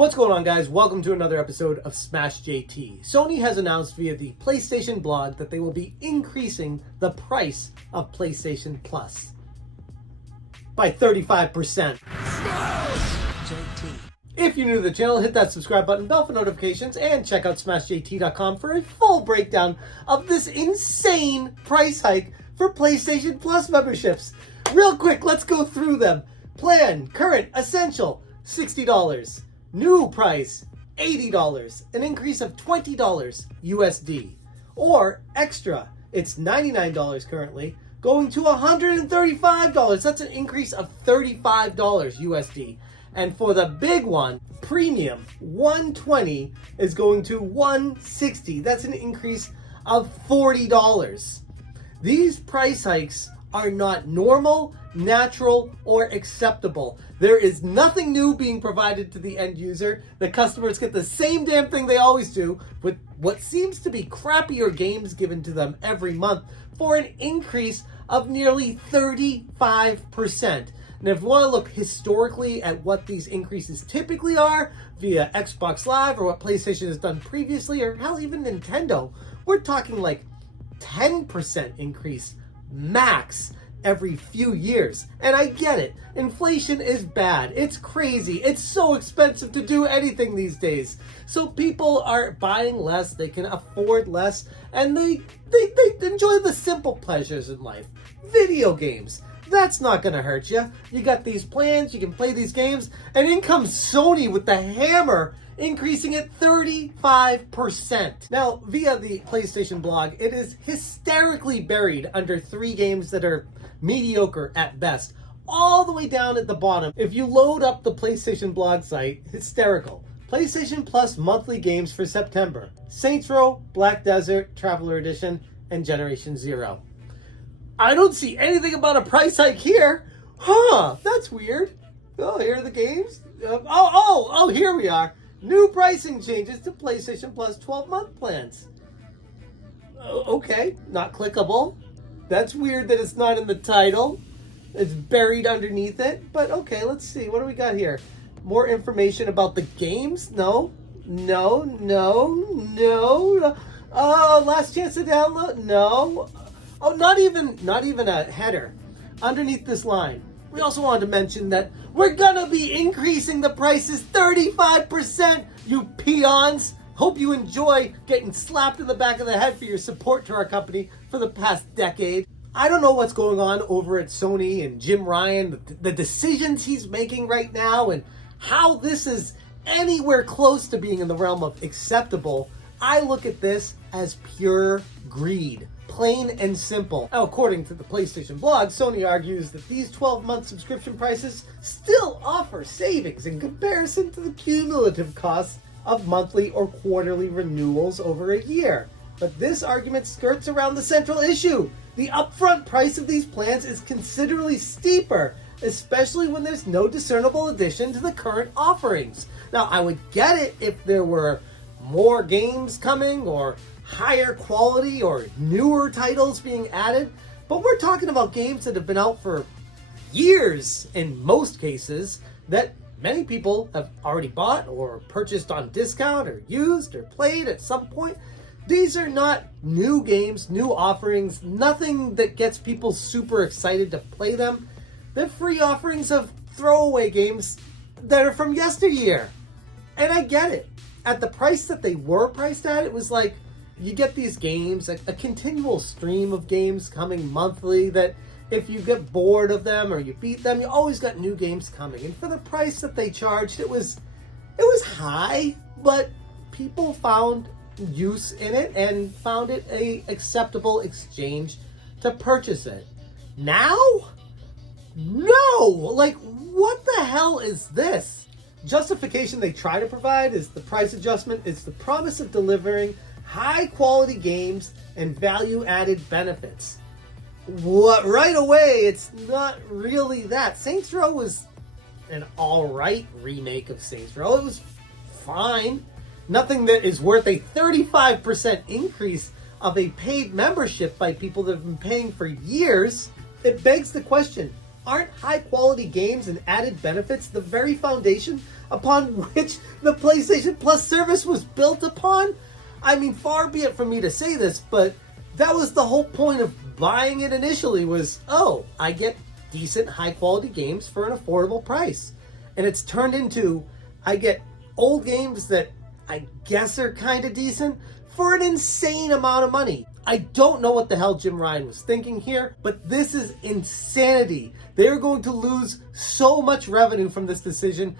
What's going on, guys? Welcome to another episode of Smash JT. Sony has announced via the PlayStation blog that they will be increasing the price of PlayStation Plus by 35%. If you're new to the channel, hit that subscribe button, bell for notifications, and check out SmashJT.com for a full breakdown of this insane price hike for PlayStation Plus memberships. Real quick, let's go through them. Plan, current, essential, $60. New price, $80, an increase of $20 USD. Or extra, it's $99 currently, going to $135. That's an increase of $35 USD. And for the big one, premium, $120 is going to $160. That's an increase of $40. These price hikes are not normal, natural, or acceptable. There is nothing new being provided to the end user. The customers get the same damn thing they always do, with what seems to be crappier games given to them every month for an increase of nearly 35%. And if you want to look historically at what these increases typically are via Xbox Live or what PlayStation has done previously, or hell, even Nintendo, we're talking like 10% increase max every few years. And I get it. Inflation is bad. It's crazy. It's so expensive to do anything these days. So people are buying less, they can afford less, and they enjoy the simple pleasures in life. Video games. That's not going to hurt you. You got these plans, you can play these games, and in comes Sony with the hammer, increasing it 35%. Now, via the PlayStation blog, it is hysterically buried under 3 games that are mediocre at best, all the way down at the bottom. If you load up the PlayStation blog site, hysterical. PlayStation Plus monthly games for September: Saints Row, Black Desert, Traveler Edition, and Generation Zero. I don't see anything about a price hike here. Huh, that's weird. Oh, here are the games. Here we are. New pricing changes to PlayStation Plus 12-month plans. Okay, not clickable. That's weird that it's not in the title. It's buried underneath it. But okay, let's see. What do we got here? More information about the games? No. Last chance to download? No. Oh, not even a header underneath this line. We also wanted to mention that we're gonna be increasing the prices 35%, you peons. Hope you enjoy getting slapped in the back of the head for your support to our company for the past decade. I don't know what's going on over at Sony and Jim Ryan, the decisions he's making right now, and how this is anywhere close to being in the realm of acceptable. I look at this as pure greed. Plain and simple. Now, according to the PlayStation blog, Sony argues that these 12-month subscription prices still offer savings in comparison to the cumulative costs of monthly or quarterly renewals over a year. But this argument skirts around the central issue. The upfront price of these plans is considerably steeper, especially when there's no discernible addition to the current offerings. Now, I would get it if there were more games coming or higher quality or newer titles being added, but we're talking about games that have been out for years in most cases that many people have already bought or purchased on discount or used or played at some point. These are not new games, new offerings, nothing that gets people super excited to play them. They're free offerings of throwaway games that are from yesteryear. And I get it. At the price that they were priced at, it was like, you get these games, a continual stream of games coming monthly that if you get bored of them or you beat them, you always got new games coming. And for the price that they charged, it was high, but people found use in it and found it a acceptable exchange to purchase it. Now? No! Like, what the hell is this? Justification they try to provide is the price adjustment. It's the promise of delivering high quality games and value added benefits. What, right away, it's not really that. Saints Row was an alright remake of Saints Row. It was fine. Nothing that is worth a 35% increase of a paid membership by people that have been paying for years. It begs the question, aren't high quality games and added benefits the very foundation upon which the PlayStation Plus service was built upon? I mean, far be it from me to say this, but that was the whole point of buying it initially was, oh, I get decent high quality games for an affordable price. And it's turned into, I get old games that I guess are kind of decent for an insane amount of money. I don't know what the hell Jim Ryan was thinking here, but this is insanity. They're going to lose so much revenue from this decision.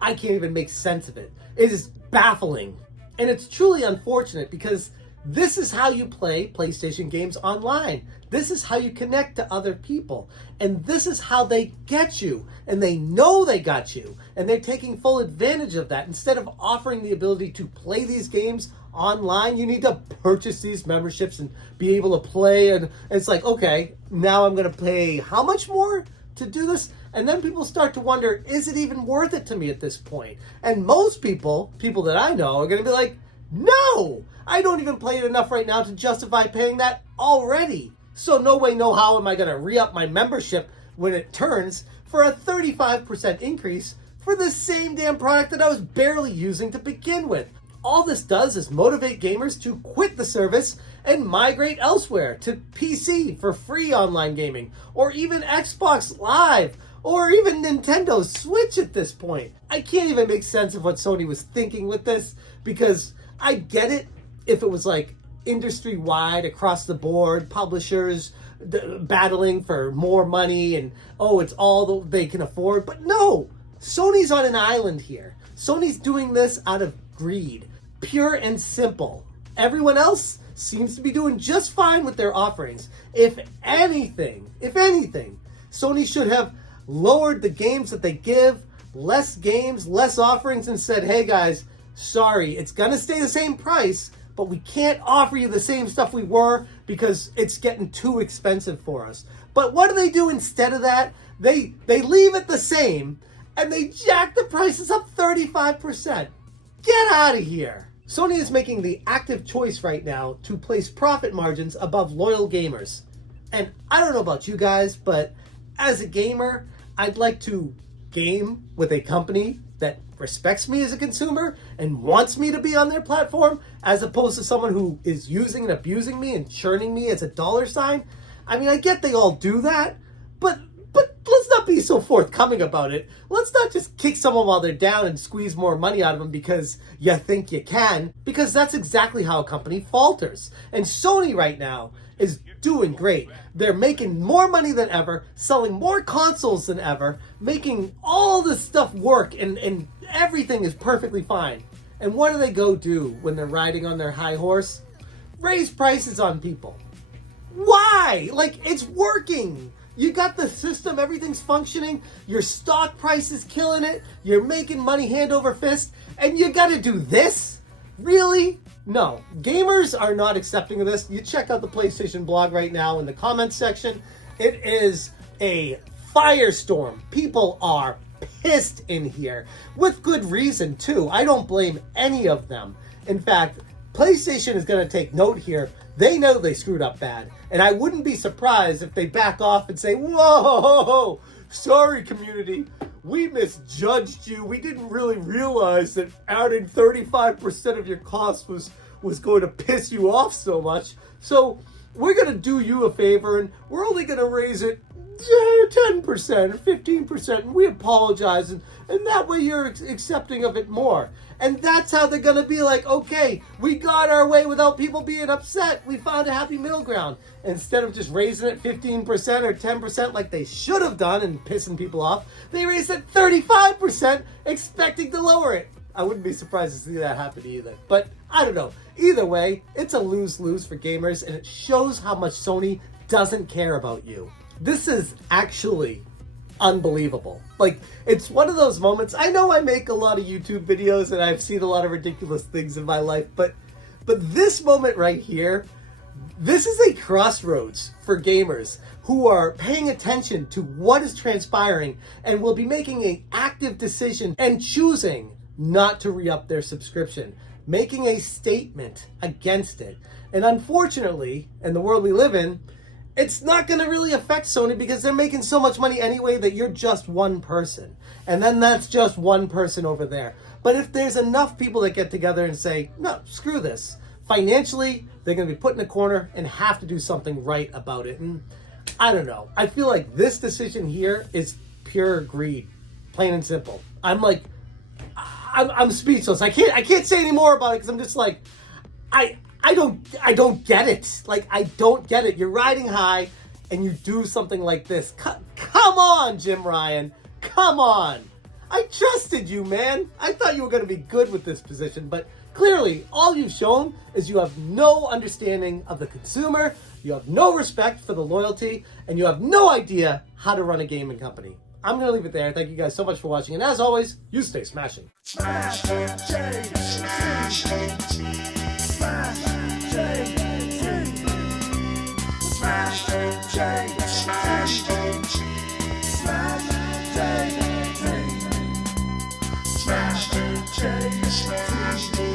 I can't even make sense of it. It is baffling. And it's truly unfortunate because this is how you play PlayStation games online. This is how you connect to other people. And this is how they get you. And they know they got you. And they're taking full advantage of that. Instead of offering the ability to play these games online, you need to purchase these memberships and be able to play. And it's like, okay, now I'm going to pay how much more to do this? And then people start to wonder, is it even worth it to me at this point? And most people that I know are going to be like, no, I don't even play it enough right now to justify paying that already. So no way, no how am I going to re-up my membership when it turns for a 35% increase for the same damn product that I was barely using to begin with. All this does is motivate gamers to quit the service and migrate elsewhere to PC for free online gaming, or even Xbox Live, or even Nintendo Switch at this point. I can't even make sense of what Sony was thinking with this, because I get it if it was like industry-wide, across the board, publishers battling for more money and, oh, it's all they can afford. But no, Sony's on an island here. Sony's doing this out of greed, pure and simple. Everyone else seems to be doing just fine with their offerings. If anything, Sony should have lowered the games that they give, less games, less offerings, and said, hey guys, sorry, it's gonna stay the same price, but we can't offer you the same stuff we were because it's getting too expensive for us. But what do instead of that? They leave it the same and they jack the prices up 35%. Get out of here. Sony is making the active choice right now to place profit margins above loyal gamers. And I don't know about you guys, but as a gamer, I'd like to game with a company that respects me as a consumer and wants me to be on their platform, as opposed to someone who is using and abusing me and churning me as a dollar sign. I mean, I get they all do that, but let's not be so forthcoming about it. Let's not just kick someone while they're down and squeeze more money out of them because you think you can, because that's exactly how a company falters. And Sony right now is doing great. They're making more money than ever, selling more consoles than ever, making all this stuff work, and everything is perfectly fine. And what do they go do when they're riding on their high horse? Raise prices on people. Why? Like, it's working. You got the system, everything's functioning, your stock price is killing it, you're making money hand over fist, and you gotta do this? Really? No. Gamers are not accepting of this. You check out the PlayStation blog right now in the comments section. It is a firestorm. People are pissed in here. With good reason, too. I don't blame any of them. In fact, PlayStation is going to take note here. They know they screwed up bad. And I wouldn't be surprised if they back off and say, whoa, sorry, community. We misjudged you. We didn't really realize that adding 35% of your cost was going to piss you off so much. So we're going to do you a favor, and we're only going to raise it 10% or 15%, and we apologize, and that way you're accepting of it more. And that's how they're going to be like, okay, we got our way without people being upset. We found a happy middle ground. Instead of just raising it 15% or 10% like they should have done and pissing people off, they raised it 35%, expecting to lower it. I wouldn't be surprised to see that happen either. But I don't know. Either way, it's a lose-lose for gamers, and it shows how much Sony doesn't care about you. This is actually unbelievable. Like, it's one of those moments. I know I make a lot of YouTube videos and I've seen a lot of ridiculous things in my life, but this moment right here, this is a crossroads for gamers who are paying attention to what is transpiring and will be making an active decision and choosing not to re-up their subscription, making a statement against it. And unfortunately, in the world we live in, it's not going to really affect Sony because they're making so much money anyway that you're just one person. And then that's just one person over there. But if there's enough people that get together and say, no, screw this, financially, they're going to be put in a corner and have to do something right about it. And I don't know. I feel like this decision here is pure greed, plain and simple. I'm speechless. I can't say any more about it because I'm just like, I don't get it. Like, I don't get it. You're riding high and you do something like this. Come on, Jim Ryan. Come on. I trusted you, man. I thought you were going to be good with this position, but clearly all you've shown is you have no understanding of the consumer, you have no respect for the loyalty, and you have no idea how to run a gaming company. I'm going to leave it there. Thank you guys so much for watching, and as always, you stay smashing. Smash Smash